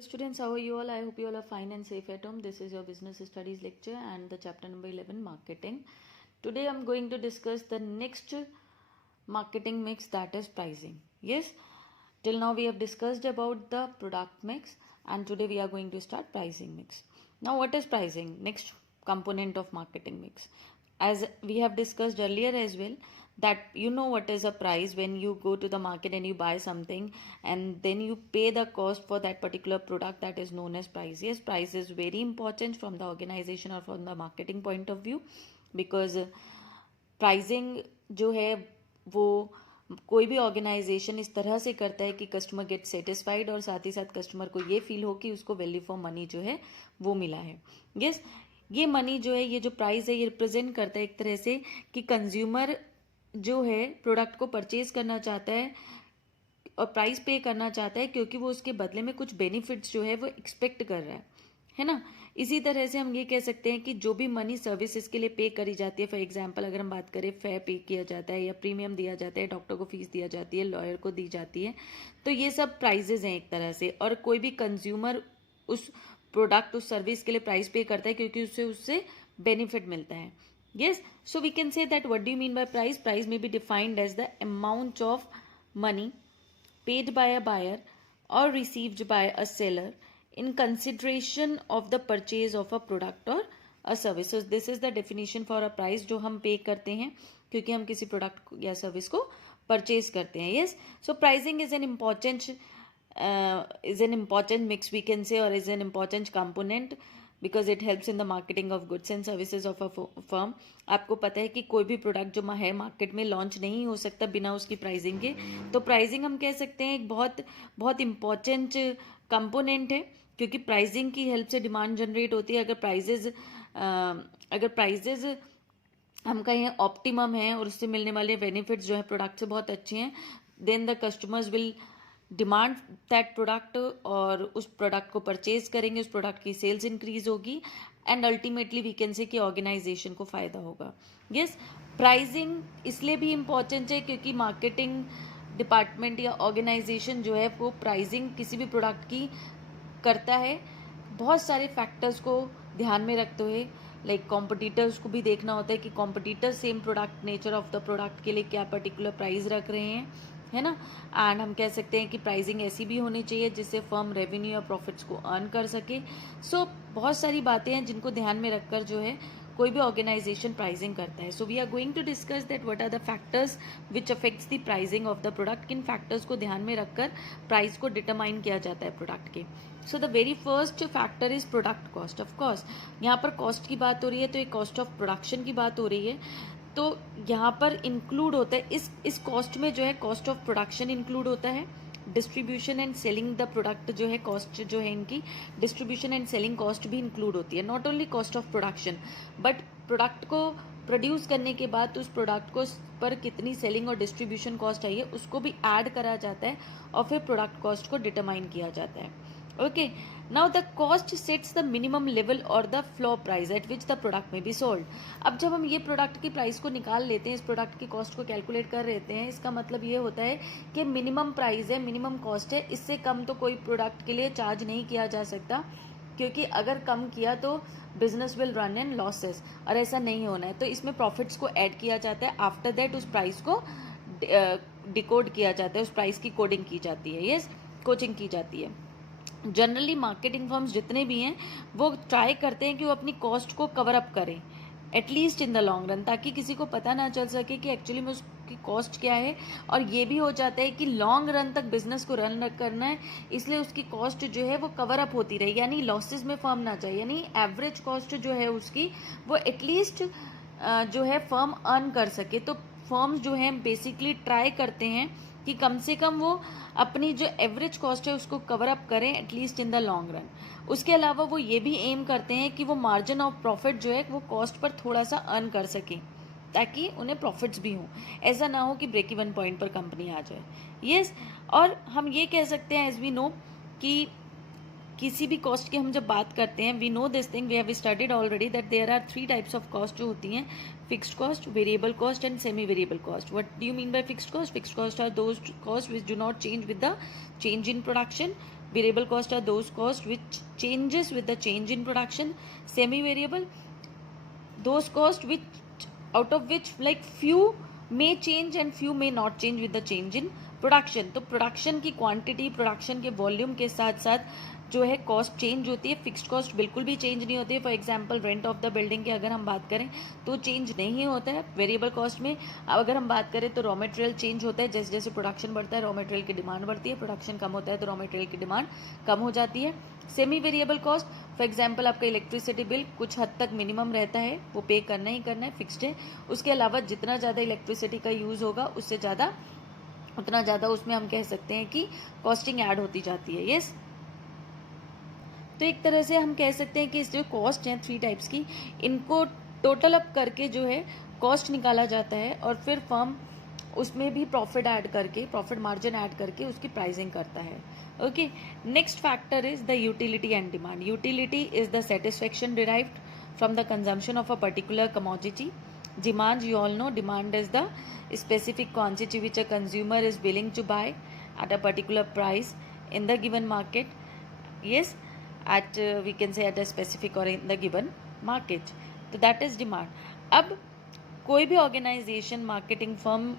Students, how are you all? I hope you all are fine and safe at home. This is your business studies lecture and the chapter number 11, marketing. Today I'm going to discuss the next marketing mix, that is pricing. Yes, till now we have discussed about the product mix and today we are going to start pricing mix. Now what is pricing? Next component of marketing mix. As we have discussed earlier as well, that you know what is a price when you go to the market and you buy something and then you pay the cost for that particular product, that is known as price. Yes, price is very important from the organization or from the marketing point of view, because pricing जो है वो कोई भी organisation इस तरह से करता है कि कस्टमर गेट सेटिस्फाइड और साथ ही साथ कस्टमर को ये फील हो कि उसको वैल्यू फॉर मनी जो है वो मिला है. यस, ये मनी जो है, ये जो प्राइस है, ये रिप्रेजेंट करता है एक तरह से कि कंज्यूमर जो है प्रोडक्ट को परचेज करना चाहता है और प्राइस पे करना चाहता है क्योंकि वो उसके बदले में कुछ बेनिफिट्स जो है वो एक्सपेक्ट कर रहा है ना. इसी तरह से हम ये कह सकते हैं कि जो भी मनी सर्विसेज के लिए पे करी जाती है, फॉर एग्जांपल अगर हम बात करें, फेयर पे किया जाता है या प्रीमियम दिया जाता है, डॉक्टर को फीस दिया जाती है, लॉयर को दी जाती है, तो ये सब प्राइजेज हैं एक तरह से. और कोई भी कंज्यूमर उस प्रोडक्ट, उस सर्विस के लिए प्राइस पे करता है क्योंकि उससे बेनिफिट मिलता है. Yes, so we can say that what do you mean by price? Price may be defined as the amount of money paid by a buyer or received by a seller in consideration of the purchase of a product or a service. So this is the definition for a price जो हम पे करते हैं क्योंकि हम किसी product या service को परचेज करते हैं. Yes, so pricing is an important mix, we can say, or is an important component because it helps in the marketing of goods and services of a firm. आपको पता है कि कोई भी प्रोडक्ट जो है मार्केट में लॉन्च नहीं हो सकता बिना उसकी प्राइसिंग के. तो प्राइसिंग हम कह सकते हैं एक बहुत बहुत इम्पॉर्टेंट कंपोनेंट है क्योंकि प्राइसिंग की हेल्प से डिमांड जनरेट होती है. अगर प्राइजेज हम कहें ऑप्टिमम है और उससे मिलने वाले बेनिफिट्स जो है प्रोडक्ट से बहुत अच्छे हैं, then the customers will demand that product और उस प्रोडक्ट को परचेज करेंगे, उस प्रोडक्ट की सेल्स इंक्रीज होगी and ultimately we can say कि ऑर्गेनाइजेशन को फ़ायदा होगा. यस, प्राइसिंग इसलिए भी इम्पॉर्टेंट है क्योंकि मार्केटिंग डिपार्टमेंट या ऑर्गेनाइजेशन जो है वो प्राइसिंग किसी भी प्रोडक्ट की करता है बहुत सारे फैक्टर्स को ध्यान में रखते हुए. लाइक कॉम्पिटिटर्स को भी देखना होता है कि competitor same product, nature of the product के लिए क्या पर्टिकुलर प्राइस रख रहे हैं, है ना. एंड हम कह सकते हैं कि प्राइसिंग ऐसी भी होनी चाहिए जिससे फर्म रेवेन्यू या प्रॉफिट्स को अर्न कर सके. सो बहुत सारी बातें हैं जिनको ध्यान में रखकर जो है कोई भी ऑर्गेनाइजेशन प्राइसिंग करता है. So we are going to discuss that what are the factors which affects the pricing of the product. किन फैक्टर्स को ध्यान में रखकर प्राइस को डिटरमाइन किया जाता है प्रोडक्ट के. So the very first factor is product cost. Of course यहाँ पर कॉस्ट की बात हो रही है तो एक कॉस्ट ऑफ प्रोडक्शन की बात हो रही है. तो यहाँ पर इंक्लूड होता है इस कॉस्ट में जो है कॉस्ट ऑफ प्रोडक्शन इंक्लूड होता है, distribution and selling the product जो है कॉस्ट जो है इनकी डिस्ट्रीब्यूशन एंड सेलिंग कॉस्ट भी इंक्लूड होती है. Not only cost of production but product को प्रोड्यूस करने के बाद उस प्रोडक्ट को पर कितनी सेलिंग और डिस्ट्रीब्यूशन कॉस्ट आई है उसको भी ऐड करा जाता है और फिर प्रोडक्ट कॉस्ट को डिटरमाइन किया जाता है. Okay, now the cost sets the minimum level और the floor price at which the product may be sold. अब जब हम ये प्रोडक्ट की प्राइस को निकाल लेते हैं, इस प्रोडक्ट की कॉस्ट को कैलकुलेट कर लेते हैं, इसका मतलब ये होता है कि मिनिमम प्राइस है, मिनिमम कॉस्ट है, इससे कम तो कोई प्रोडक्ट के लिए चार्ज नहीं किया जा सकता क्योंकि अगर कम किया तो business will run in losses और ऐसा नहीं होना है. तो इसमें प्रॉफिट्स को ऐड किया जाता है. आफ्टर दैट उस प्राइस को डिकोड किया जाता है, उस प्राइस की कोडिंग की जाती है. यस, कोचिंग की जाती है. जनरली मार्केटिंग फर्म्स जितने भी हैं वो ट्राई करते हैं कि वो अपनी कॉस्ट को कवर अप करें at least in the long run, ताकि किसी को पता ना चल सके कि एक्चुअली में उसकी कॉस्ट क्या है. और ये भी हो जाता है कि लॉन्ग रन तक बिजनेस को रन करना है, इसलिए उसकी कॉस्ट जो है वो कवर अप होती रहे, यानी लॉसेस में फर्म ना जाए, यानी एवरेज कॉस्ट जो है उसकी वो एटलीस्ट जो है फर्म अर्न कर सके. तो फर्म्स जो हैं बेसिकली ट्राई करते हैं कि कम से कम वो अपनी जो एवरेज कॉस्ट है उसको कवर अप करें at least in the long run. उसके अलावा वो ये भी एम करते हैं कि वो मार्जिन ऑफ प्रॉफिट जो है वो कॉस्ट पर थोड़ा सा अर्न कर सकें ताकि उन्हें प्रॉफिट्स भी हों. ऐसा ना हो कि ब्रेक इवन पॉइंट पर कंपनी आ जाए. यस, और हम ये कह सकते हैं एज वी नो कि किसी भी कॉस्ट की हम जब बात करते हैं, we know this thing, we have studied already that there are 3 types of cost जो होती हैं, fixed cost, variable cost and semi variable cost. What do you mean by fixed cost? Fixed cost are those cost which do not change with the change in production. Variable cost are those costs which changes with the change in production. Semi variable, those costs which out of which like few may change and few may not change with the change in production. तो production की quantity, production के volume के साथ साथ जो है cost change होती है. फिक्स्ड कॉस्ट बिल्कुल भी चेंज नहीं होती है. For example rent of the building की अगर हम बात करें तो चेंज नहीं होता है. वेरिएबल कॉस्ट में अगर हम बात करें तो रॉ मटेरियल चेंज होता है. जैसे जैसे प्रोडक्शन बढ़ता है रॉ मटेरियल की डिमांड बढ़ती है. प्रोडक्शन कम होता है तो रॉ मटेरियल की डिमांड कम हो जाती है. Semi variable cost, for example आपका इलेक्ट्रिसिटी बिल कुछ हद तक मिनिमम रहता है, वो पे करना ही करना है, फिक्स्ड है. उसके अलावा जितना ज़्यादा इलेक्ट्रिसिटी का यूज़ होगा उससे ज़्यादा उतना ज़्यादा उसमें हम कह सकते हैं कि कॉस्टिंग ऐड होती जाती है. यस, तो एक तरह से हम कह सकते हैं कि इस जो कॉस्ट हैं 3 टाइप्स की, इनको टोटल अप करके जो है कॉस्ट निकाला जाता है और फिर फर्म उसमें भी प्रॉफिट ऐड करके, प्रॉफिट मार्जिन ऐड करके उसकी प्राइसिंग करता है. Okay, next factor is the utility and demand. Utility is the satisfaction derived from the consumption of a particular commodity. Demand, you all know, demand is the specific quantity which a consumer is willing to buy at a particular price in the given market. Yes, at we can say at a specific or in the given market. तो that is demand. अब कोई भी organisation, marketing firm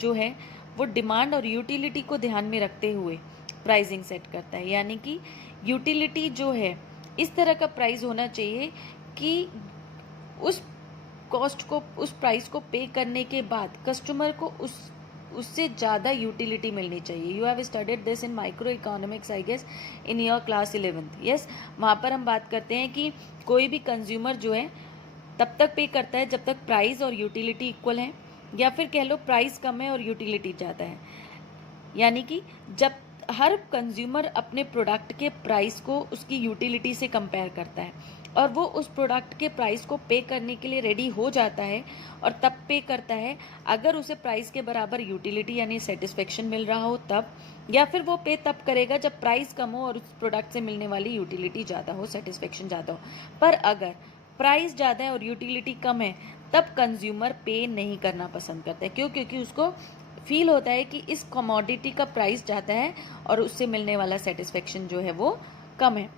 जो है वो demand और utility को ध्यान में रखते हुए प्राइसिंग सेट करता है. यानी कि यूटिलिटी जो है इस तरह का प्राइस होना चाहिए कि उस कॉस्ट को, उस प्राइस को पे करने के बाद कस्टमर को उससे ज़्यादा यूटिलिटी मिलनी चाहिए. You have studied this in micro economics I guess in your class 11th. Yes, वहाँ पर हम बात करते हैं कि कोई भी कंज्यूमर जो है तब तक पे करता है जब तक प्राइस और यूटिलिटी इक्वल है, या फिर कह लो प्राइस कम है और यूटिलिटी ज़्यादा है. यानी कि जब हर कंज्यूमर अपने प्रोडक्ट के प्राइस को उसकी यूटिलिटी से कंपेयर करता है और वो उस प्रोडक्ट के प्राइस को पे करने के लिए रेडी हो जाता है और तब पे करता है अगर उसे प्राइस के बराबर यूटिलिटी यानी सेटिस्फेक्शन मिल रहा हो तब, या फिर वो पे तब करेगा जब प्राइस कम हो और उस प्रोडक्ट से मिलने वाली यूटिलिटी ज़्यादा हो, सेटिस्फेक्शन ज़्यादा हो. पर अगर प्राइस ज़्यादा है और यूटिलिटी कम है तब कंज्यूमर पे नहीं करना पसंद करता है. क्यों? क्योंकि उसको फील होता है कि इस कमोडिटी का प्राइस ज़्यादा है और उससे मिलने वाला सेटिस्फेक्शन जो है वो कम है.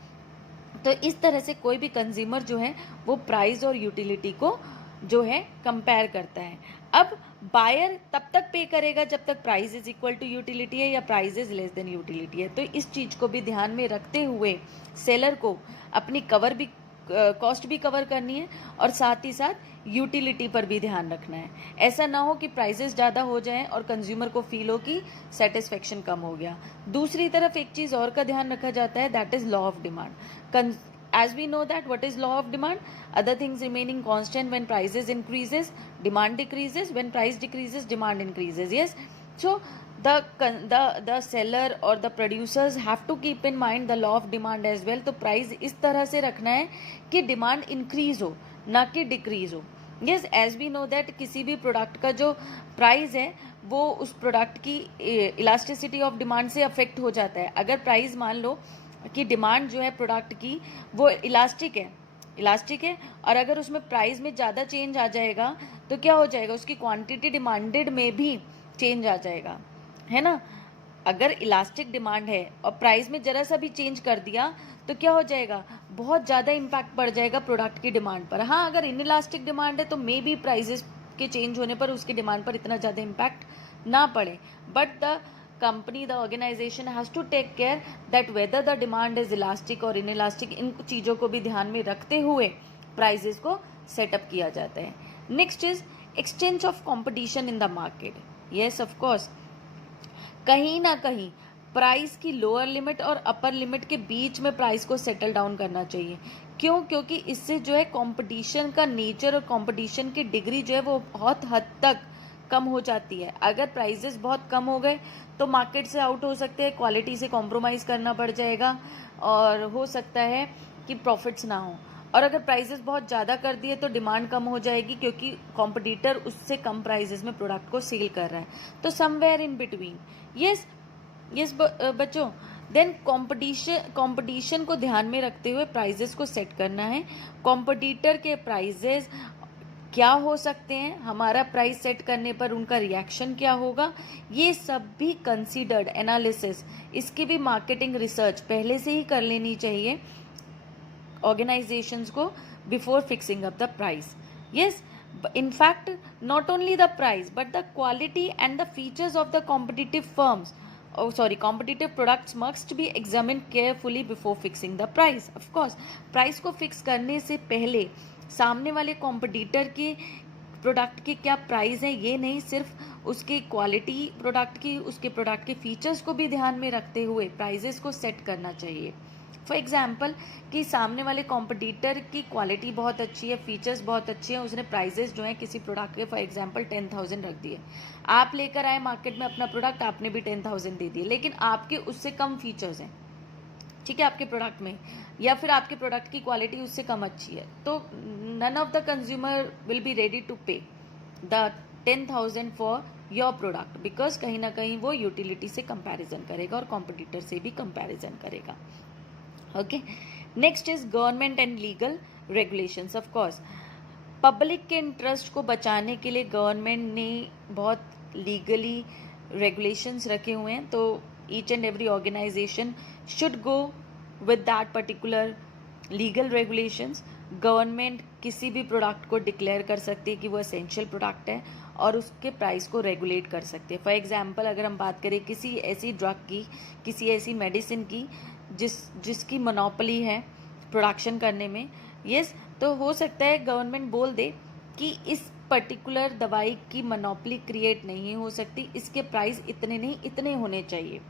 तो इस तरह से कोई भी कंज्यूमर जो है वो प्राइस और यूटिलिटी को जो है कंपेयर करता है. अब बायर तब तक पे करेगा जब तक price is equal to utility है या price is less than utility है. तो इस चीज़ को भी ध्यान में रखते हुए सेलर को अपनी कॉस्ट भी कवर करनी है और साथ ही साथ यूटिलिटी पर भी ध्यान रखना है. ऐसा ना हो कि प्राइसेस ज़्यादा हो जाएं और कंज्यूमर को फील हो कि सेटिस्फेक्शन कम हो गया. दूसरी तरफ एक चीज़ और का ध्यान रखा जाता है, that is law of demand. As we know that what is law of demand, other things remaining constant, when prices increases demand decreases, when price decreases demand increases. Yes, so the seller or the producers have to keep in mind the law of demand as well. तो price इस तरह से रखना है कि demand increase हो ना कि डिक्रीज हो. Yes, as we know that किसी भी प्रोडक्ट का जो प्राइस है वो उस प्रोडक्ट की इलास्टिसिटी ऑफ डिमांड से अफेक्ट हो जाता है. अगर प्राइस मान लो कि डिमांड जो है प्रोडक्ट की वो इलास्टिक है और अगर उसमें प्राइस में ज़्यादा चेंज आ जाएगा तो क्या हो जाएगा, उसकी क्वांटिटी डिमांडेड में भी चेंज आ जाएगा, है ना. अगर इलास्टिक डिमांड है और प्राइस में ज़रा सा भी चेंज कर दिया तो क्या हो जाएगा, बहुत ज़्यादा इम्पैक्ट पड़ जाएगा प्रोडक्ट की डिमांड पर. हाँ, अगर इन इलास्टिक डिमांड है तो मे बी प्राइजेस के चेंज होने पर उसकी डिमांड पर इतना ज़्यादा इम्पैक्ट ना पड़े. But the company, the organization has to take care that whether the demand is elastic or inelastic. इन चीज़ों को भी ध्यान में रखते हुए प्राइजेस को सेटअप किया जाता है. Next is exchange of competition in the market. Yes, of course कहीं ना कहीं प्राइस की लोअर लिमिट और अपर लिमिट के बीच में प्राइस को सेटल डाउन करना चाहिए. क्यों? क्योंकि इससे जो है कंपटीशन का नेचर और कंपटीशन की डिग्री जो है वो बहुत हद तक कम हो जाती है. अगर प्राइजेस बहुत कम हो गए तो मार्केट से आउट हो सकते हैं, क्वालिटी से कॉम्प्रोमाइज़ करना पड़ जाएगा और हो सकता है कि प्रॉफिट्स ना हो. और अगर प्राइजेस बहुत ज़्यादा कर दिए तो डिमांड कम हो जाएगी क्योंकि कॉम्पिटिटर उससे कम प्राइजेस में प्रोडक्ट को सेल कर रहा है. तो समवेयर इन बिटवीन. यस बच्चों, देन कंपटीशन को ध्यान में रखते हुए प्राइजेस को सेट करना है. कॉम्पिटिटर के प्राइजेस क्या हो सकते हैं, हमारा प्राइस सेट करने पर उनका रिएक्शन क्या होगा, ये सब भी कंसीडर्ड एनालिसिस, इसकी भी मार्केटिंग रिसर्च पहले से ही कर लेनी चाहिए ऑर्गेनाइजेशंस को before fixing up the price. Yes, in fact not only the price but the quality and the features of the competitive products must be examined carefully before fixing the price. of course price को fix करने से पहले सामने वाले competitor के product की क्या price है ये नहीं, सिर्फ उसकी क्वालिटी प्रोडक्ट की, उसके प्रोडक्ट के फीचर्स को भी ध्यान में रखते हुए प्राइजेस को सेट करना चाहिए. फॉर एग्जाम्पल कि सामने वाले कॉम्पिटिटर की क्वालिटी बहुत अच्छी है, फीचर्स बहुत अच्छे हैं, उसने प्राइजेस जो है किसी प्रोडक्ट के फॉर एग्जाम्पल 10,000 रख दिए, आप लेकर आए मार्केट में अपना प्रोडक्ट, आपने भी 10,000 दे दिए, लेकिन आपके उससे कम फीचर्स हैं, ठीक है, आपके प्रोडक्ट में, या फिर आपके प्रोडक्ट की क्वालिटी उससे कम अच्छी है, तो none of the consumer will be ready to pay the 10,000 for your product, because कहीं ना कहीं वो यूटिलिटी से कंपैरिजन करेगा और कॉम्पिटिटर से भी कंपैरिजन करेगा. Okay, next is government and legal regulations. Of course public के इंटरेस्ट को बचाने के लिए गवर्नमेंट ने बहुत लीगली रेगुलेशंस रखे हुए हैं, तो each and every organisation should go with that particular legal regulations. Government किसी भी प्रोडक्ट को डिक्लेयर कर सकती है कि वो एसेंशियल प्रोडक्ट है और उसके प्राइस को रेगुलेट कर सकते हैं. फॉर एग्जांपल अगर हम बात करें किसी ऐसी ड्रग की, किसी ऐसी मेडिसिन की जिसकी मोनोपोली है प्रोडक्शन करने में, यस, तो हो सकता है गवर्नमेंट बोल दे कि इस पर्टिकुलर दवाई की मोनोपोली क्रिएट नहीं हो सकती, इसके प्राइस इतने नहीं इतने होने चाहिए,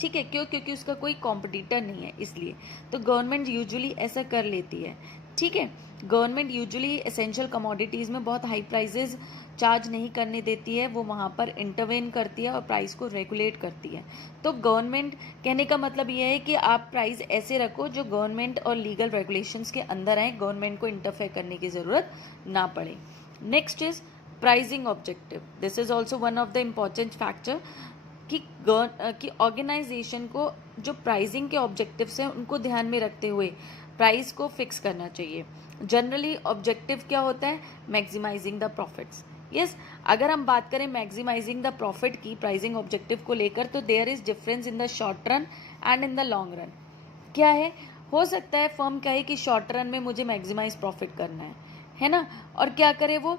ठीक है, क्यों, क्योंकि उसका कोई कॉम्पिटिटर नहीं है, इसलिए तो गवर्नमेंट यूजुअली ऐसा कर लेती है. ठीक है, गवर्नमेंट यूजुअली एसेंशियल कमोडिटीज़ में बहुत हाई प्राइजेज चार्ज नहीं करने देती है, वो वहाँ पर इंटरवेन करती है और प्राइस को रेगुलेट करती है. तो गवर्नमेंट कहने का मतलब ये है कि आप प्राइस ऐसे रखो जो गवर्नमेंट और लीगल रेगुलेशंस के अंदर आए, गवर्नमेंट को इंटरफेयर करने की ज़रूरत ना पड़े. Next is pricing objective. This is also one of the important factor कि ऑर्गेनाइजेशन को जो प्राइसिंग के ऑब्जेक्टिव्स हैं उनको ध्यान में रखते हुए प्राइस को फिक्स करना चाहिए. जनरली ऑब्जेक्टिव क्या होता है, मैक्सिमाइजिंग द प्रॉफिट्स. यस, अगर हम बात करें मैक्सिमाइजिंग द प्रॉफिट की प्राइसिंग ऑब्जेक्टिव को लेकर, तो there is difference in the short run and in the long run. क्या है, हो सकता है फर्म कहे कि शॉर्ट रन में मुझे मैक्सिमाइज प्रॉफिट करना है ना, और क्या करे वो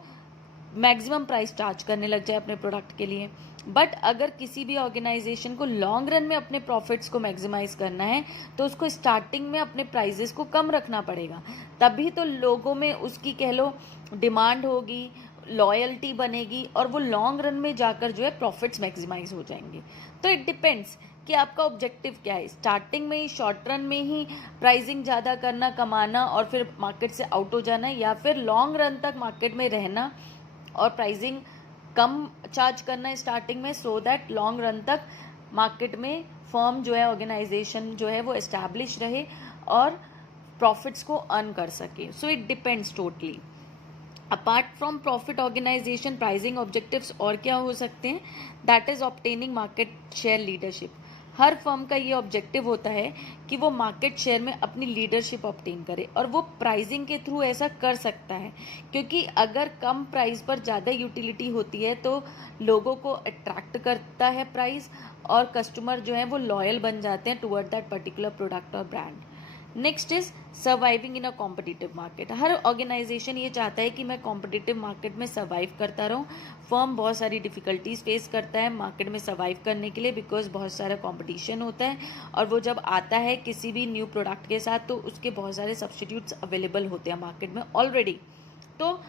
मैक्सिमम प्राइस चार्ज करने लग जाए अपने प्रोडक्ट के लिए. बट अगर किसी भी ऑर्गेनाइजेशन को लॉन्ग रन में अपने प्रॉफिट्स को मैक्सिमाइज करना है तो उसको स्टार्टिंग में अपने प्राइजेस को कम रखना पड़ेगा, तभी तो लोगों में उसकी कह लो डिमांड होगी, लॉयल्टी बनेगी और वो लॉन्ग रन में जाकर जो है प्रॉफिट्स मैक्सिमाइज हो जाएंगे. तो इट डिपेंड्स कि आपका ऑब्जेक्टिव क्या है, स्टार्टिंग में ही शॉर्ट रन में ही प्राइसिंग ज़्यादा करना, कमाना और फिर मार्केट से आउट हो जाना, या फिर लॉन्ग रन तक मार्केट में रहना और प्राइसिंग कम चार्ज करना है स्टार्टिंग में, सो दैट लॉन्ग रन तक मार्केट में फर्म जो है, ऑर्गेनाइजेशन जो है वो एस्टैब्लिश रहे और प्रॉफिट्स को अर्न कर सके. So it depends totally. Apart from profit organisation pricing objectives और क्या हो सकते हैं, that is obtaining market share leadership. हर फर्म का ये ऑब्जेक्टिव होता है कि वो मार्केट शेयर में अपनी लीडरशिप ऑब्टेन करे, और वो प्राइसिंग के थ्रू ऐसा कर सकता है, क्योंकि अगर कम प्राइस पर ज़्यादा यूटिलिटी होती है तो लोगों को अट्रैक्ट करता है प्राइस, और कस्टमर जो है वो लॉयल बन जाते हैं टुवर्ड दैट पर्टिकुलर प्रोडक्ट और brand. Next is surviving in a competitive market. हर ऑर्गेनाइजेशन ये चाहता है कि मैं कॉम्पिटिटिव मार्केट में सर्वाइव करता रहूं. फर्म बहुत सारी डिफिकल्टीज फेस करता है मार्केट में सर्वाइव करने के लिए, बिकॉज बहुत सारा कंपटीशन होता है, और वो जब आता है किसी भी न्यू प्रोडक्ट के साथ तो उसके बहुत सारे सब्सटीट्यूट्स अवेलेबल होते हैं मार्केट में ऑलरेडी. तो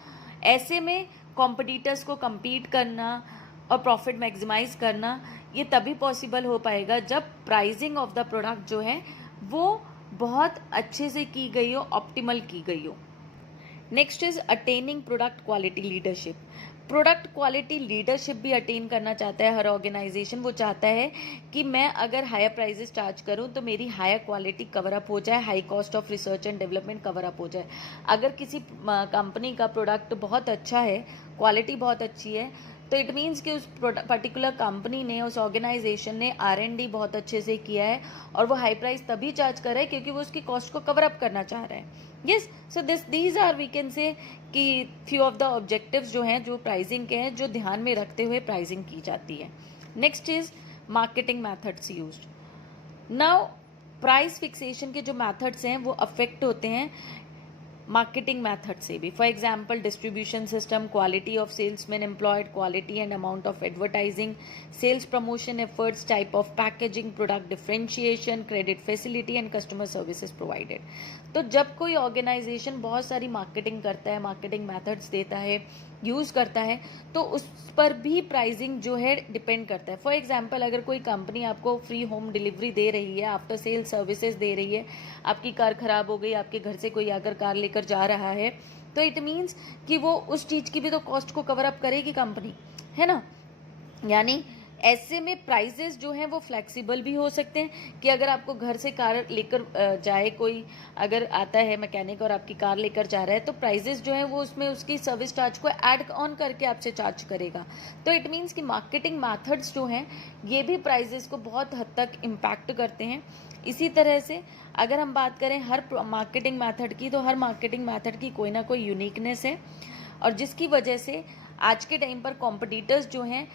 ऐसे में कॉम्पिटिटर्स को compete करना और प्रॉफिट मैक्सिमाइज करना ये तभी पॉसिबल हो पाएगा जब प्राइसिंग ऑफ द प्रोडक्ट जो है वो बहुत अच्छे से की गई हो, ऑप्टिमल की गई हो. Next is attaining product quality leadership. Product quality leadership भी अटेन करना चाहता है हर ऑर्गेनाइजेशन. वो चाहता है कि मैं अगर हायर प्राइजेस चार्ज करूं तो मेरी हायर क्वालिटी कवर अप हो जाए, high cost of research and development cover up हो जाए. अगर किसी कंपनी का प्रोडक्ट बहुत अच्छा है, क्वालिटी बहुत अच्छी है, तो इट मीन्स कि उस पर्टिकुलर कंपनी ने, उस ऑर्गेनाइजेशन ने R&D बहुत अच्छे से किया है और वो हाई प्राइस तभी चार्ज कर रहा है क्योंकि वो उसकी कॉस्ट को कवर अप करना चाह रहा है. Yes, so these are we can say कि फ्यू ऑफ द ऑब्जेक्टिव्स जो हैं, जो प्राइसिंग के हैं, जो ध्यान में रखते हुए प्राइसिंग की जाती है. Next is marketing methods used. Now price fixation के जो मैथड्स हैं वो अफेक्ट होते हैं मार्केटिंग मैथड से भी. For example distribution system, quality of salesman employed, quality and amount of advertising, sales promotion efforts, type of packaging, product differentiation, credit facility and customer services provided. तो जब कोई organisation बहुत सारी marketing करता है, marketing methods देता है, use करता है, तो उस पर भी प्राइसिंग जो है डिपेंड करता है. फॉर एग्जांपल अगर कोई कंपनी आपको फ्री होम डिलीवरी दे रही है, आफ्टर सेल सर्विसेज दे रही है, आपकी कार ख़राब हो गई, आपके घर से कोई आकर कार लेकर जा रहा है, तो इट मीन्स कि वो उस चीज़ की भी तो कॉस्ट को कवर अप करेगी कंपनी, है ना. यानी ऐसे में प्राइजेस जो हैं वो फ्लेक्सिबल भी हो सकते हैं कि अगर आपको घर से कार लेकर जाए, कोई अगर आता है मैकेनिक और आपकी कार लेकर जा रहा है, तो प्राइजेस जो है वो उसमें उसकी सर्विस चार्ज को ऐड ऑन करके आपसे चार्ज करेगा. तो इट मीन्स कि मार्केटिंग मैथड्स जो हैं ये भी प्राइजेस को बहुत हद तक इम्पैक्ट करते हैं. इसी तरह से अगर हम बात करें हर मार्केटिंग मैथड की, तो हर मार्केटिंग मैथड की कोई ना कोई यूनिकनेस है और जिसकी वजह से आज के टाइम पर कॉम्पिटिटर्स जो हैं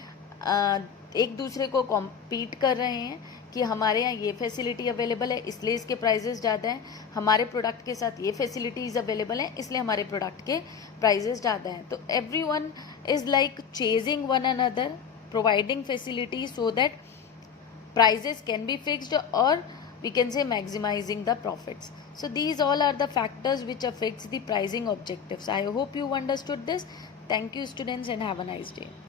एक दूसरे को कॉम्पीट कर रहे हैं कि हमारे यहाँ ये फैसिलिटी अवेलेबल है इसलिए इसके प्राइजेस ज़्यादा हैं, हमारे प्रोडक्ट के साथ ये फैसिलिटीज़ अवेलेबल हैं इसलिए हमारे प्रोडक्ट के प्राइजेस ज़्यादा हैं. तो everyone is like chasing one another, providing facility so that prices can be fixed or we can say maximizing the profits. So these all are the factors which affects the pricing objectives. I hope you understood this. Thank you students and have a nice day.